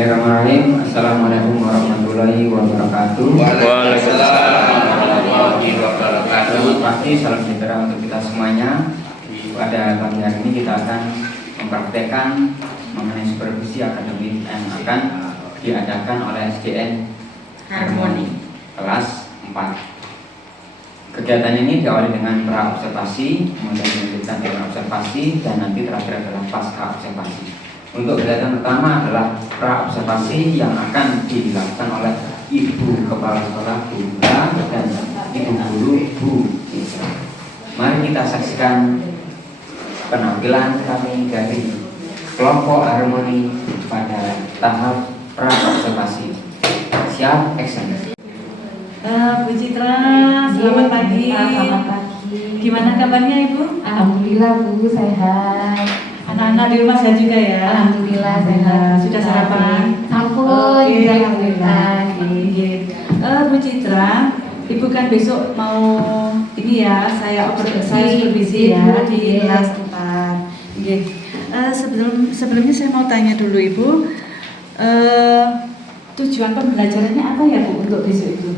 Bismillahirrahmanirrahim. Assalamualaikum warahmatullahi wabarakatuh. Waalaikumsalam warahmatullahi wabarakatuh. Selamat pagi, salam sejahtera untuk kita semuanya. Pada pagi hari ini kita akan mempraktekkan mengenai supervisi akademik yang akan diadakan oleh SDN Harmoni kelas 4. Kegiatan ini diawali dengan pra-observasi, kemudian dilanjutkan dengan observasi, dan nanti terakhir adalah pasca observasi. Untuk kegiatan pertama adalah pra-observasi yang akan dilakukan oleh Ibu Kepala Sekolah Bu Mula dan Ibu Guru Bu Citra. Mari kita saksikan penampilan kami dari kelompok Harmoni pada tahap pra-observasi. Siap, action. Bu Citra, selamat pagi. Selamat pagi. Gimana kabarnya Ibu? Alhamdulillah Bu, sehat. Anak-anak di rumah sehat juga ya? Alhamdulillah sehat. Sudah sarapan? Sampun, Alhamdulillah. Bu Citra, Ibu kan besok mau ini ya, saya supervisi ya di kelas 4. Sebelumnya saya mau tanya dulu Ibu, tujuan pembelajarannya apa ya Bu untuk besok itu?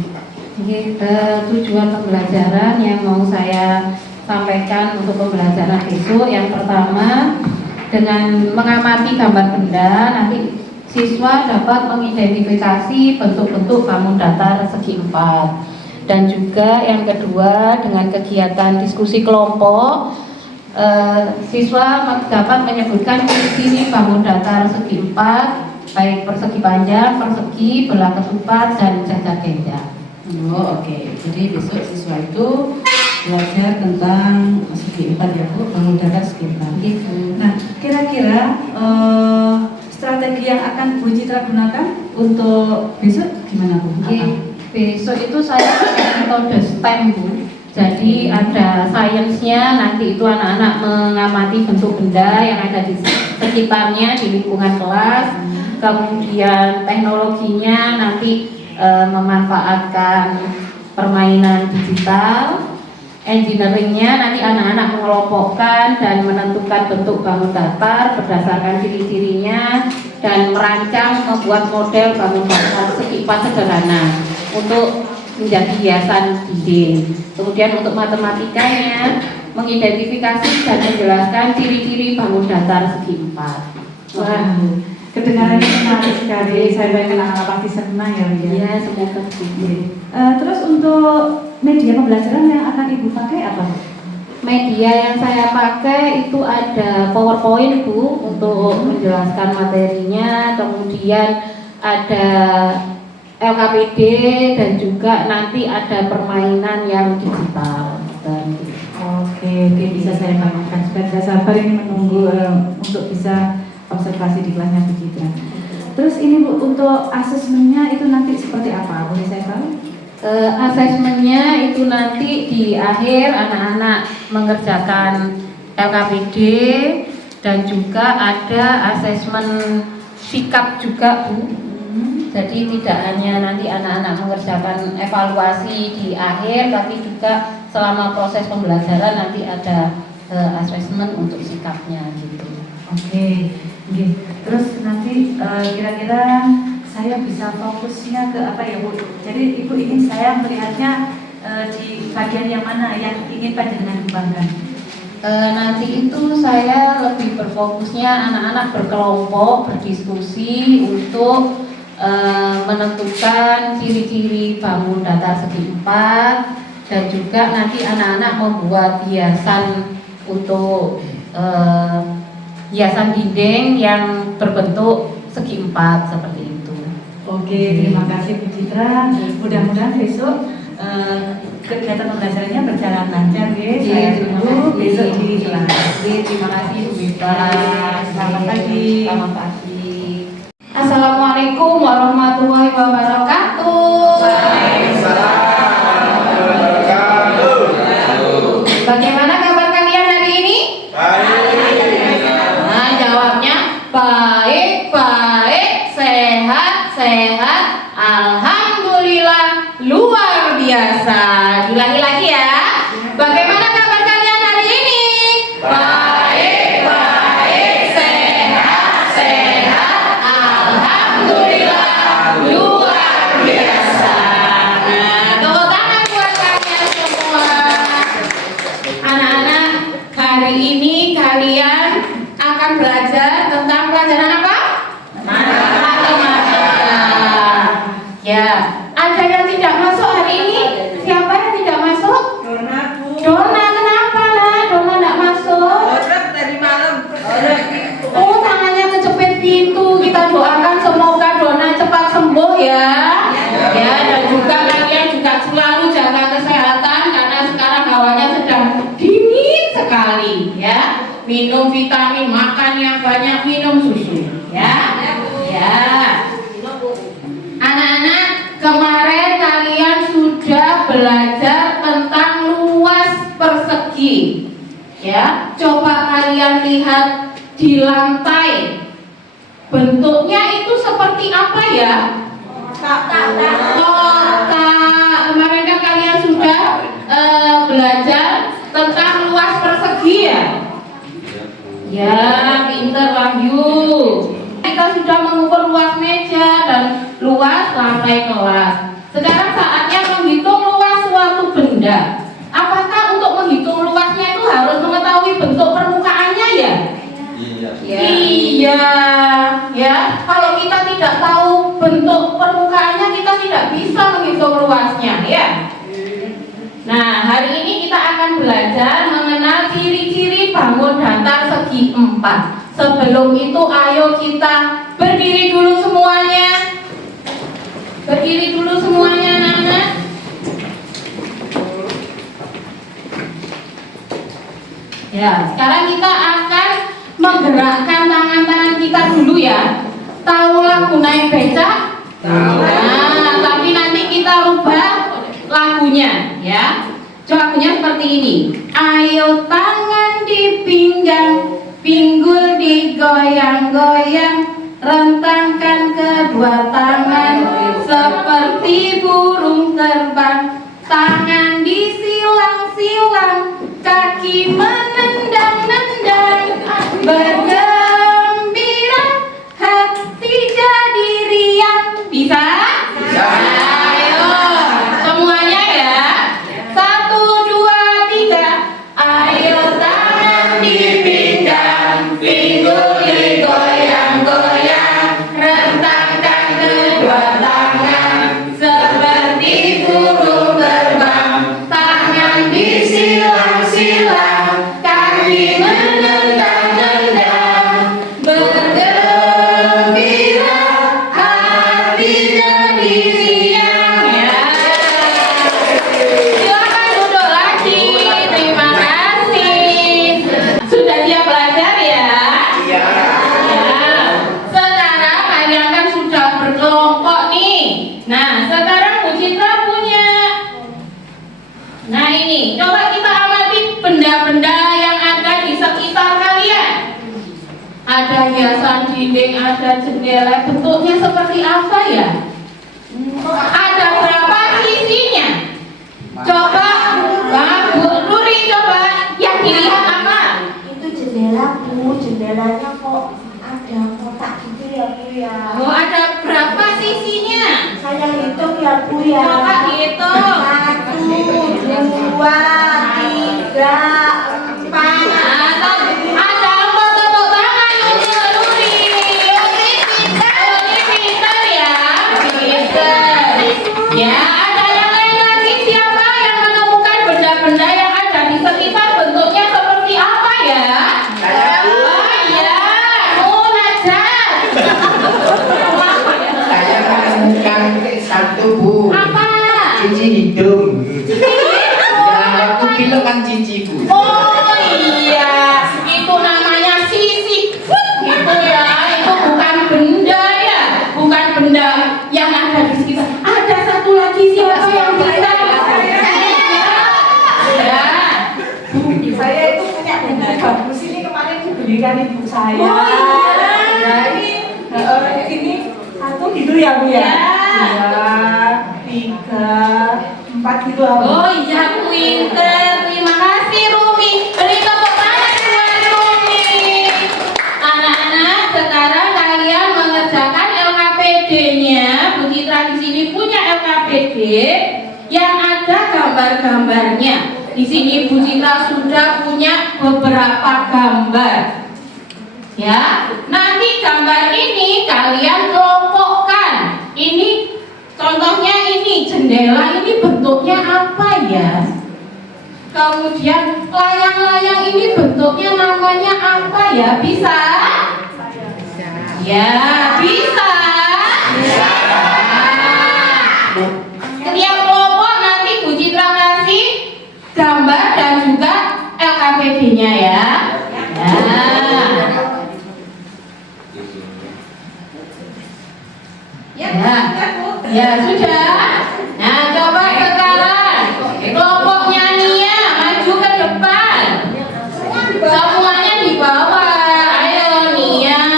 Tujuan pembelajaran yang mau saya sampaikan untuk pembelajaran besok, yang pertama dengan mengamati gambar benda, nanti siswa dapat mengidentifikasi bentuk-bentuk bangun datar segi 4. Dan juga yang kedua dengan kegiatan diskusi kelompok, siswa dapat menyebutkan ciri-ciri bangun datar segi 4, baik persegi panjang, persegi, belah ketupat, dan jajar ganja. Oh oke. Jadi besok siswa itu belajar tentang segi 4 ya Bu, bangun datar segi 4. Gitu. Nah, kira-kira strategi yang akan Bu Citra gunakan untuk besok gimana Bu? Besok itu saya pakai metode STEM Bu. Jadi ada sainsnya, nanti itu anak-anak mengamati bentuk benda yang ada di sekitarnya di lingkungan kelas. Kemudian teknologinya nanti memanfaatkan permainan digital. Engineeringnya nanti anak-anak mengelompokkan dan menentukan bentuk bangun datar berdasarkan ciri-cirinya dan merancang membuat model bangun datar segi 4 sederhana untuk menjadi hiasan dinding. Kemudian untuk matematikanya mengidentifikasi dan menjelaskan ciri-ciri bangun datar segi 4. Wah, kedengarannya menarik sekali. Saya bayangkan anak-anak pasti senang ya. Ya, semoga begitu. Terus untuk media pembelajaran yang akan Ibu pakai apa? Media yang saya pakai itu ada PowerPoint Bu untuk menjelaskan materinya, kemudian ada LKPD dan juga nanti ada permainan yang digital. Oke, bisa saya tanyakan. Sudah tidak sabar ini menunggu untuk bisa observasi di kelasnya Bu Citra. Terus ini Bu, untuk asesmennya itu nanti seperti apa? Boleh saya tahu? Asesmennya itu nanti di akhir anak-anak mengerjakan LKPD dan juga ada asesmen sikap juga Bu. Jadi tidak hanya nanti anak-anak mengerjakan evaluasi di akhir, tapi juga selama proses pembelajaran nanti ada asesmen untuk sikapnya gitu. Oke. Terus nanti kira-kira saya bisa fokusnya ke apa ya Bu? Jadi Ibu ingin saya melihatnya di bagian yang mana yang ingin panjenengan kembangkan? Nanti itu saya lebih berfokusnya anak-anak berkelompok berdiskusi untuk menentukan ciri-ciri bangun datar segi 4 dan juga nanti anak-anak membuat hiasan untuk hiasan dinding yang berbentuk segi 4 seperti itu. Oke, terima kasih Bu Citra. Mudah-mudahan besok kegiatan pembelajarannya berjalan lancar ya. Saya tunggu besok di kelas. Terima kasih Bu Bita. Selamat pagi. Selamat pagi. Assalamualaikum warahmatullahi wabarakatuh. Bagaimana kabar kalian hari ini? Nah, jawabnya baik, sehat, alhamdulillah, luar biasa. Diulangi lagi ya. Bagaimana kabar kalian hari ini? Baik, sehat, alhamdulillah. akan belajar tentang pelajaran apa? Matematika. Ya, ada yang tidak masuk hari ini? Siapa yang tidak masuk? Dona, Bu. Dona, kenapa lah? Dona tidak masuk? Orang dari malam. Oh, tangannya kecepit pintu. Kita doakan semoga Dona cepat sembuh ya. Ya, dan juga kalian juga selalu jaga kesehatan karena sekarang hawanya sedang dingin sekali ya. Minum vitamin, makan yang banyak, minum susu ya. Ya. Anak-anak, kemarin kalian sudah belajar tentang luas persegi. Ya, coba kalian lihat di lantai. Bentuknya itu seperti apa ya? Kotak. Kemarin kan kalian sudah belajar tentang luas persegi ya? Ya, pinter Wahyu. Kita sudah mengukur luas meja dan luas lantai kelas. Sekarang saatnya menghitung luas suatu benda. Apakah untuk menghitung luasnya itu harus mengetahui bentuk permukaannya ya? Iya. Ya. Kalau kita tidak tahu bentuk permukaannya, kita tidak bisa menghitung luasnya, ya. Nah, hari ini kita akan belajar mengenal ciri-ciri bangun datar segi 4. Sebelum itu, ayo kita berdiri dulu semuanya. Berdiri dulu semuanya, anak-anak. Ya, sekarang kita akan menggerakkan tangan-tangan kita dulu ya. Tahu lagu naik becak? Tahu. Nah, tapi nanti kita rubah lagunya ya. Coba lagunya seperti ini. Ayo tangan dipinggang, pinggul digoyang-goyang, rentangkan kedua tangan seperti burung terbang. Tangan disilang-silang, kaki menendang-nendang, bergembira, hati jadi riang. Bisa? Bisa. Ayo, semuanya ya. 1, 2, 3. Ayo tangan dipinggang, pinggul digoyang-goyang, rentangkan kedua tangan seperti burung terbang. Tangan disilang-silang, kaki menendang-nendang, bergembira, hati jadi riang ya. Silakan duduk lagi. Terima kasih. Sudah siap belajar ya? Ya. Sekarang kalian kan sudah berkelompok nih. Nah, sekarang Bu Citra punya. Nah, ini coba kita amati benda-benda yang ada di sekitar kalian. Ada hiasan dinding, ada jendela. Bentuknya seperti apa ya? Ada berapa sisinya? Coba, Bu Nuri, coba yang dilihat apa? Itu jendela, Bu. Jendelanya kok ada kotak gitu ya, Bu ya. Oh, ada berapa sisinya? Saya hitung ya, Bu ya. Coba dihitung. 1, 2, 3, 4. Ada 4 tepuk tangan untuk Nuri. Nuri pintar ya. Pintar. Ya, ada yang lain lagi. Siapa yang menemukan benda-benda yang ada di sekitar bentuknya seperti apa ya? Oh iya, Najat. Saya menemukan satu, Bu. Apa? Cici hidung. Ya, waktu pilek kan cici, Bu. Oh iya, itu namanya sisik. Itu ya, itu bukan benda ya, bukan benda yang ada di sekitar. Ada satu lagi siapa yang bisa? Ya. Saya itu punya buku bagus ini kemarin dibelikan ibu saya. Oh iya. Nah, ini 1 gitu ya, Bu ya. Ya. 2, 3, 4 gitu. Oh iya, pinter. Terima kasih Rumi. Beri tepuk tangan buat Rumi. Anak-anak, sekarang kalian mengerjakan LKPD-nya. Bu Citra di sini punya LKPD yang ada gambar-gambarnya. Di sini Bu Citra sudah punya beberapa gambar. Ya, nanti gambar ini kalian kelompokkan. Ini contohnya ini jendela, ini bentuknya apa ya? Kemudian layang-layang ini bentuknya namanya apa ya? Bisa? Ya, bisa. Setiap kelompok nanti Bu Citra kasih gambar dan juga LKPD-nya ya. Ya sudah. Nah, coba sekarang kelompoknya Nia maju ke depan. Semuanya di bawah. Ayo Nia,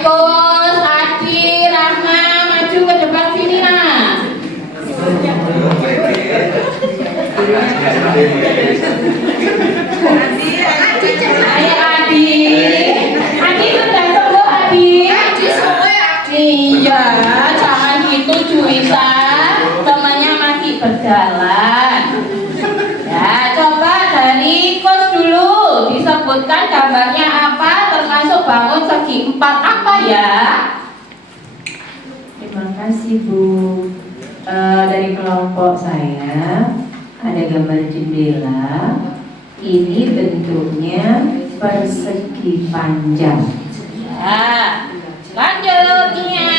Gus, Adi, Rahma maju ke depan sini nah. Ayo Adi. Adi sudah sembuh Adi. Iya, jangan gitu Juwita. Temannya masih berjalan. Ya, coba dari Gus dulu disebutkan gambarnya apa, termasuk bangun segi 4 apa ya? Terima kasih Bu. Dari kelompok saya ada gambar jendela. Ini bentuknya persegi panjang. Ya, lanjutnya.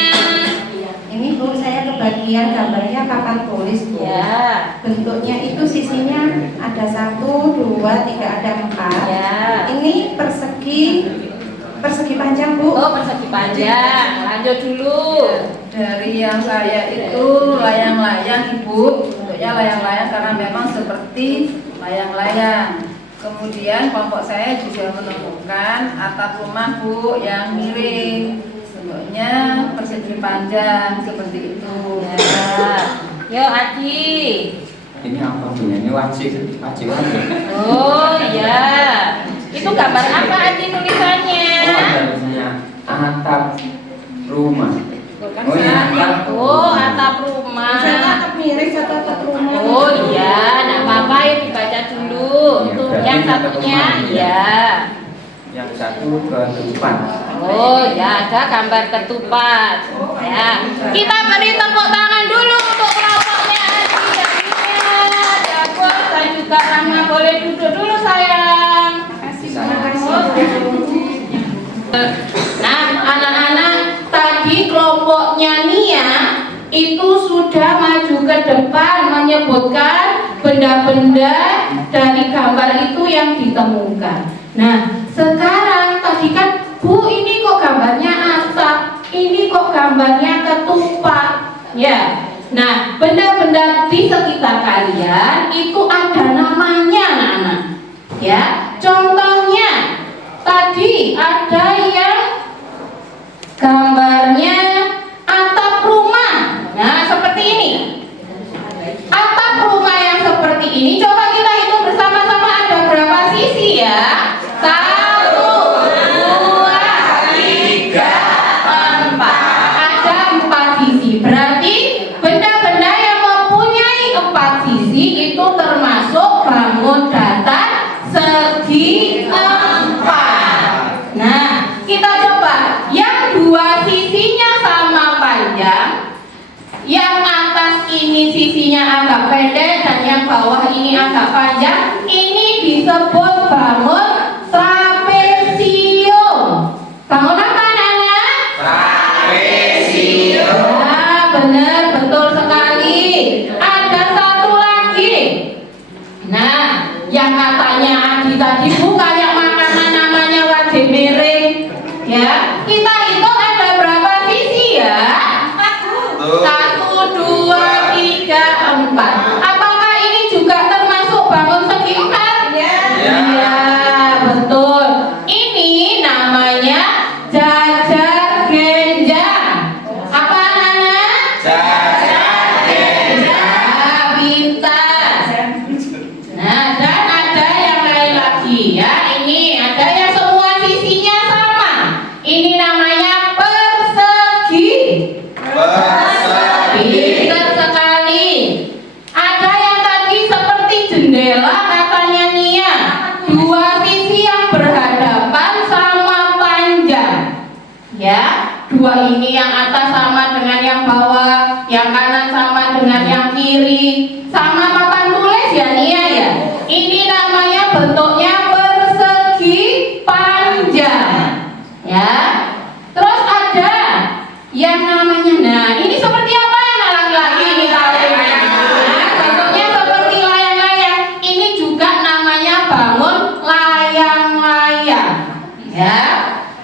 Ini Bu, saya kebagian gambarnya papan tulis Bu. Ya, Bentuknya itu sisinya ada 1, 2, 3, ada 4. ya. Ini persegi panjang Bu. Oh, persegi panjang. Lanjut dulu. Dari yang saya itu layang-layang Ibu, bentuknya layang-layang karena memang seperti layang-layang. Kemudian kelompok saya juga menemukan atap rumah Bu yang miring, bentuknya persegi panjang seperti itu. Ya. Yo Adi. Ini apa Bu? Ini wajib wajib. Oh iya. Itu gambar apa Adi tulisannya? Oh, ada misalnya atap rumah. Oh ini atap. Oh, atap rumah. Atap miring atau atap rumah. Oh iya, enggak apa-apa ya dibaca dulu. Ya, Tuh, berarti yang ini atap satunya rumah, iya. Yang satu ketupat. Oh ya, ada gambar ketupat. Ya. Kita beri tepuk tangan dulu untuk kelompoknya Adi, Adiknya, Jago dan juga Rahma. Boleh duduk dulu sayang. Terima kasih. Nah, anak-anak, tadi kelompoknya Nia itu sudah maju ke depan menyebutkan benda-benda dari gambar itu yang ditemukan. Nah, sekarang tadi kan Bu, ini kok gambarnya atap, ini kok gambarnya ketupat, ya. Nah, benda-benda di sekitar kalian itu ada namanya, anak-anak. Ya, contohnya tadi ada yang gambarnya atap rumah. Nah, seperti ini. Atap rumah yang seperti ini, coba kita hitung bersama-sama ada berapa sisi ya? 1, 2, 3, 4. Ada 4 sisi. Berarti benda-benda yang mempunyai 4 sisi itu termasuk bangun datar segi 4. Nah, kita coba yang 2 sisinya sama panjang, yang atas ini sisinya agak pendek dan yang bawah ini agak panjang. Ini disebut bangun trapesium. Bangun apa anak-anak? Trapesium. Nah, benar, betul sekali. Ada satu lagi. Nah, yang katanya Adi tadi Bu kayak makanan namanya wajib miring. Ya, kita hitung ada berapa sisi ya? 1, 2, 3, 4. Apakah ini juga termasuk bangun segi 4? Ya. Iya. yang kanan sama dengan yang kiri, sama papan tulis ya Nia ya. Ini namanya bentuknya persegi panjang, ya. Terus ada yang namanya, nah ini seperti apa anak laki-laki ini tahu? Nah, bentuknya seperti layang-layang. Ini juga namanya bangun layang-layang, ya.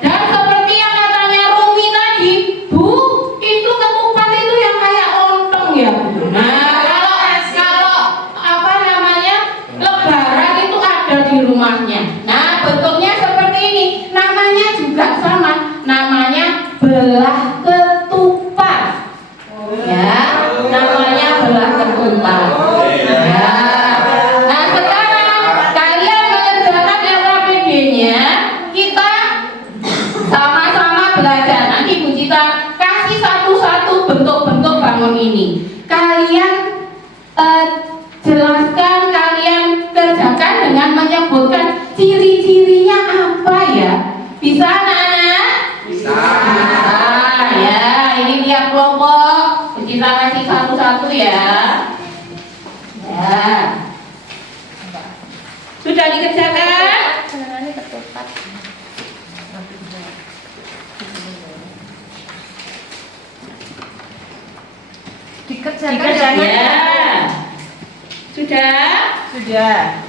Dan seperti yang katanya Rumi tadi, Bu, itu ketupat itu yang kayak lontong ya. Nah, kalau apa namanya lebaran itu ada di rumahnya. Nah, bentuknya seperti ini. Namanya juga sama. Namanya belah ketupat. Ya, namanya belah ketupat. Ya. Nah, sekarang kalian mengerjakan RAPD-nya. Kita sama-sama belajar. Nanti Bu Cita kasih satu-satu bentuk-bentuk bangun ini. Kalian jelaskan, kalian kerjakan dengan menyebutkan ciri-cirinya apa ya. Bisa anak-anak? Bisa. Ya, ini tiap kelompok. Bu Cita kasih satu-satu ya. Ya. Sudah dikerjakan? Dikerjakan Ya. Sudah? Sudah.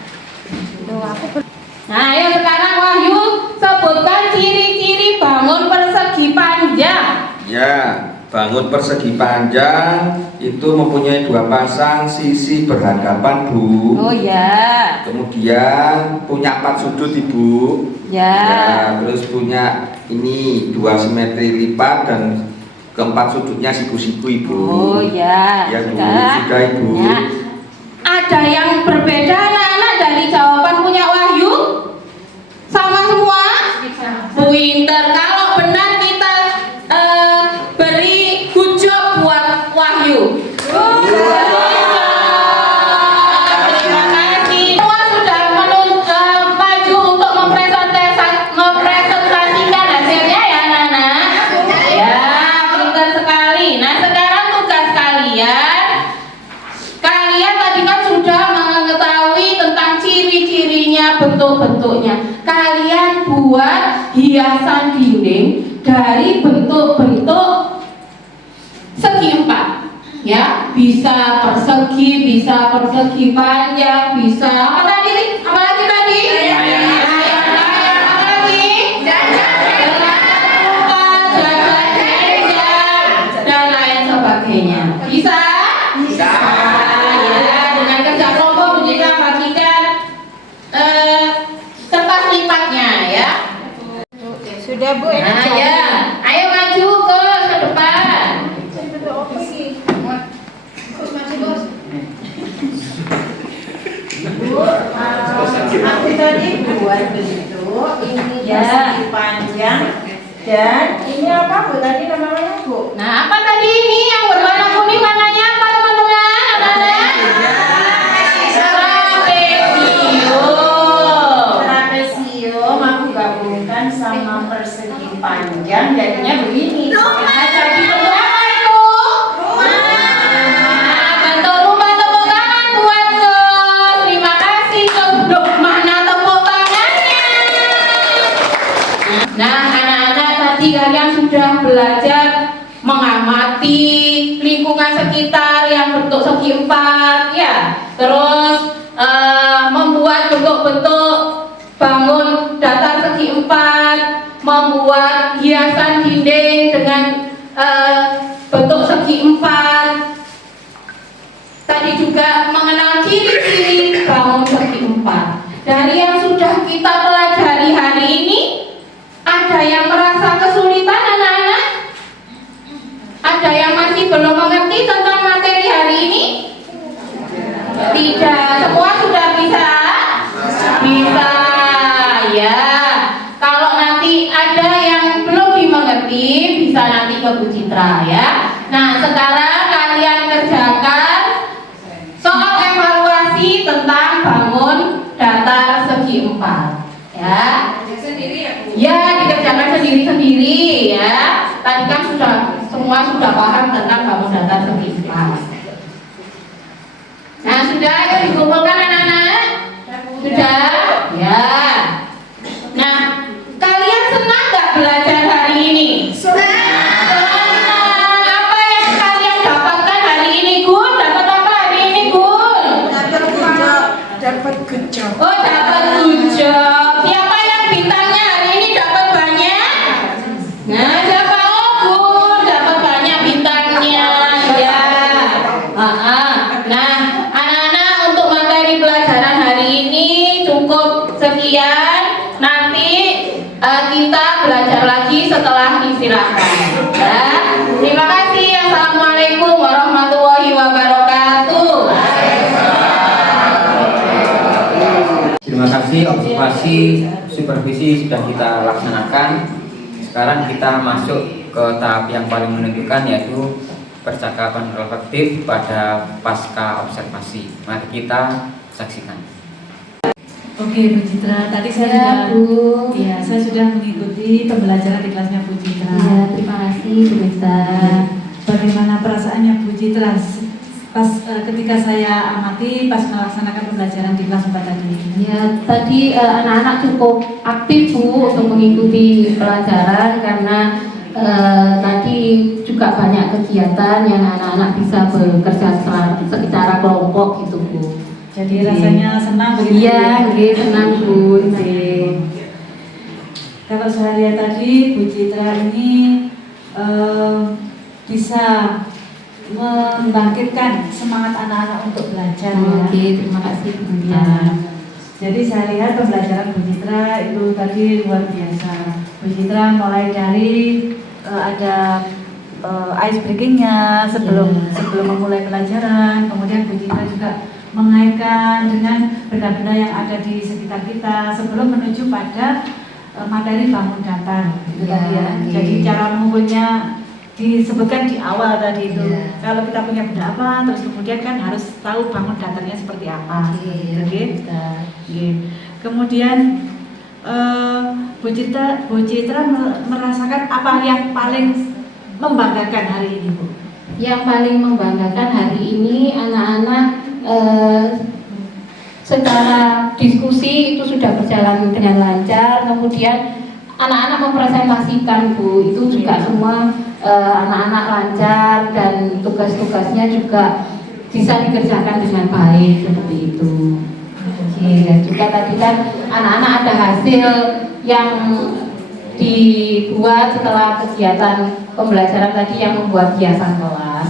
Nah, ayo sekarang Wahyu sebutkan ciri-ciri bangun persegi panjang. Ya, bangun persegi panjang itu mempunyai dua pasang sisi berhadapan, Bu. Oh ya. Kemudian punya 4 sudut, Ibu. Ya. Terus punya ini 2 simetri lipat dan keempat sudutnya siku-siku, Ibu. Oh ya. Ya, Bu. Sudah, Ibu. Ya. Ada yang berbeda anak-anak dari jawaban punya Wahyu? Sama semua? Pinter. Kalau benar kita beri good job buat Wahyu. Terima kasih. Semua sudah maju untuk mempresentasikan hasilnya ya anak-anak. Ya, pintar sekali. Nah, sekarang tugas kalian. Kalian tadi kan sudah mengetahui tentang ciri-cirinya, bentuk-bentuknya. Kalian buat hiasan dinding dari bentuk-bentuk segi 4. Ya, bisa persegi panjang, bisa apa tadi? Apa lagi tadi? Apa lagi? Dan lain sebagainya. Bisa? Bisa. Ya, dengan kerja kelompok Bu Cita bagikan kertas lipatnya ya. Sudah Bu, ini Nah, ya. Ayo maju ke depan. Aku tadi buat bentuk ini Ya. persegi panjang dan ini apa Bu tadi namanya Bu? Nah, apa tadi ini yang berwarna kuning warnanya apa teman-teman? Anak-anak? Trapesium aku gabungkan sama persegi panjang jadinya begini. Nah, jadi bentuk apa itu? Nah, bentuk rumah, tepuk tangan buat Kos. Terima kasih Kos. Loh, mana tepuk tangannya? Nah, anak-anak tadi kalian sudah belajar mengamati lingkungan sekitar yang bentuk segi 4 ya. Terus membuat bentuk-bentuk bangun datar segi 4, membuat hiasan dinding dengan bentuk segi 4. Tadi juga mengenal ciri-ciri bangun segi 4. Dari yang sudah kita pelajari hari ini, ada yang merasa kesulitan anak-anak? Ada yang masih belum mengerti tentang materi hari ini? Tidak, semua sudah bisa? Bisa, ya. Kalau nanti ada yang belum dimengerti, bisa nanti ke Bu Citra ya. Nah, sekarang kalian kerjakan soal evaluasi tentang bangun datar segi 4 ya. Ya, dikerjakan sendiri-sendiri ya. Tadi kan sudah semua sudah paham tentang bangun datar sekitar. Nah, sudah ayo dikumpulkan anak-anak? Sudah? Ya. Nah, kalian senang nggak belajar hari ini? Apa yang kalian dapatkan hari ini, Gun? Dapat apa hari ini, Gun? Dapat good job. Oh, dapat good job. Siapa yang bintangnya hari ini dapat banyak? Nah, siapa? Oh, Gun dapat banyak bintangnya. Ya. Nah, anak-anak untuk materi pelajaran hari ini cukup sekian. Nanti kita belajar lagi setelah istirahat. Ya. Terima kasih. Assalamualaikum warahmatullahi wabarakatuh. Terima kasih, observasi supervisi sudah kita laksanakan. Sekarang kita masuk ke tahap yang paling menentukan, yaitu percakapan reflektif pada pasca observasi. Mari kita saksikan. Oke, Bu Citra, tadi saya sudah mengikuti pembelajaran di kelasnya Bu Citra. Ya, terima kasih Bu Mita. Bagaimana perasaannya Bu Citra pas ketika saya amati pas melaksanakan pembelajaran di kelas 4 tadi? Ya, tadi anak-anak cukup aktif Bu untuk mengikuti pelajaran karena tadi juga banyak kegiatan yang anak-anak bisa bekerja secara kelompok gitu Bu. Jadi rasanya senang begitu? Iya, senang Bu. Kalau saya lihat tadi Bu Citra ini bisa membangkitkan semangat anak-anak untuk belajar. Oke, terima kasih Bu. Jadi saya lihat pembelajaran Bu Citra itu tadi luar biasa. Bu Citra mulai dari ada ice breakingnya sebelum memulai pelajaran. Kemudian Bu Citra juga mengaitkan dengan benda-benda yang ada di sekitar kita sebelum menuju pada materi bangun datar. Gitu tadi ya. Jadi cara mengumpulnya disebutkan di awal tadi itu. Kalau kita punya benda apa, terus kemudian kan harus tahu bangun datarnya seperti apa. Kemudian Bu Citra merasakan apa yang paling membanggakan hari ini, Bu? Yang paling membanggakan hari ini anak-anak secara diskusi itu sudah berjalan dengan lancar. Kemudian anak-anak mempresentasikan Bu, itu juga semua anak-anak lancar dan tugas-tugasnya juga bisa dikerjakan dengan baik seperti itu. Dan juga tadi kan anak-anak ada hasil yang dibuat setelah kegiatan pembelajaran tadi yang membuat hiasan kelas.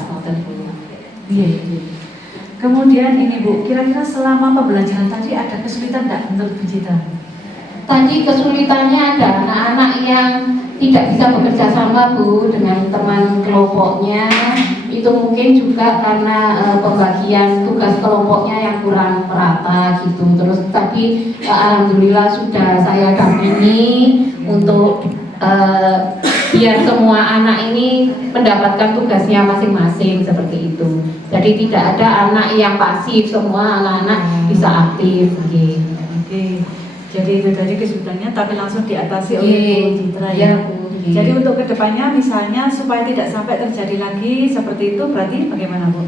Kemudian ini Bu, kira-kira selama pembelajaran tadi ada kesulitan nggak menurut Bu Citra? Tadi kesulitannya ada anak-anak yang tidak bisa bekerja sama Bu dengan teman kelompoknya. Itu mungkin juga karena pembagian tugas kelompoknya yang kurang merata gitu. Terus tadi alhamdulillah sudah saya dampingi untuk biar semua anak ini mendapatkan tugasnya masing-masing seperti itu. Jadi tidak ada anak yang pasif, semua anak-anak bisa aktif. Oke. Jadi itu tadi kesulitannya, tapi langsung diatasi oleh Bu Citra ya. Jadi untuk kedepannya misalnya supaya tidak sampai terjadi lagi seperti itu, berarti bagaimana Bu?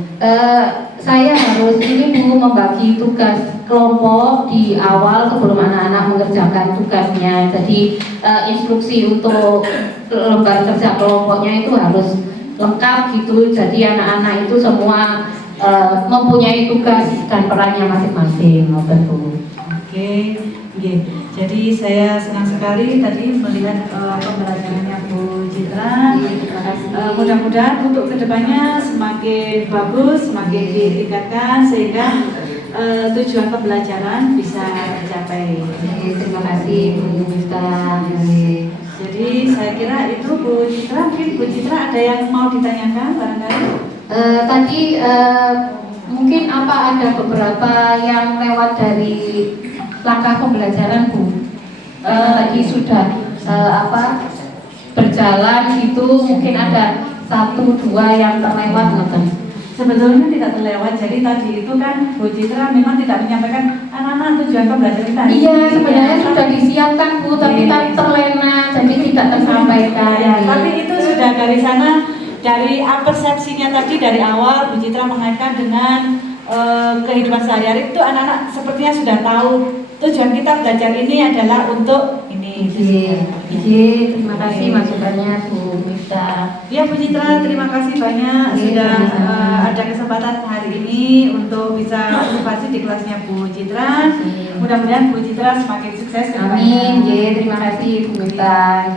Saya harus ini Bu membagi tugas kelompok di awal sebelum anak-anak mengerjakan tugasnya. Jadi instruksi untuk lembar kerja kelompoknya itu harus lengkap gitu. Jadi anak-anak itu semua mempunyai tugas dan perannya masing-masing. Oke. Jadi saya senang sekali tadi melihat pembelajarannya Bu Citra. Mudah-mudahan untuk kedepannya semakin bagus, semakin ditingkatkan sehingga tujuan pembelajaran bisa tercapai. Terima kasih Bu Miftah. Jadi saya kira itu Bu Citra, mungkin Bu Citra ada yang mau ditanyakan barangkali? Tadi mungkin apa ada beberapa yang lewat dari langkah pembelajaran Bu? Tadi sudah berjalan itu mungkin ada 1-2 yang terlewat Sebetulnya tidak terlewat. Jadi tadi itu kan Bu Citra memang tidak menyampaikan anak-anak tujuan pembelajaran kita. Iya, sebenarnya sudah disiapkan Bu, tapi terlena jadi tidak tersampaikan. Ya, tapi itu sudah dari sana dari persepsinya tadi dari awal Bu Citra mengaitkan dengan kehidupan sehari-hari itu anak-anak sepertinya sudah tahu tujuan kita belajar ini adalah untuk ini. Terima kasih masukannya Bu Mifta. Ya Bu Citra, terima kasih banyak sudah ada kesempatan hari ini untuk bisa observasi di kelasnya Bu Citra. Mudah-mudahan Bu Citra semakin sukses. Amin. Terima kasih Bu Mifta.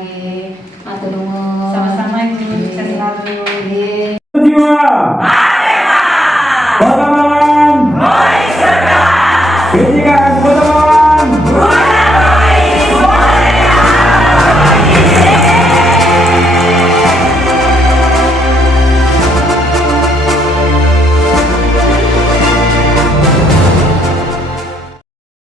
Matur nuwun. Sama-sama Ibu, sukses selalu. Nggih. Jiwa.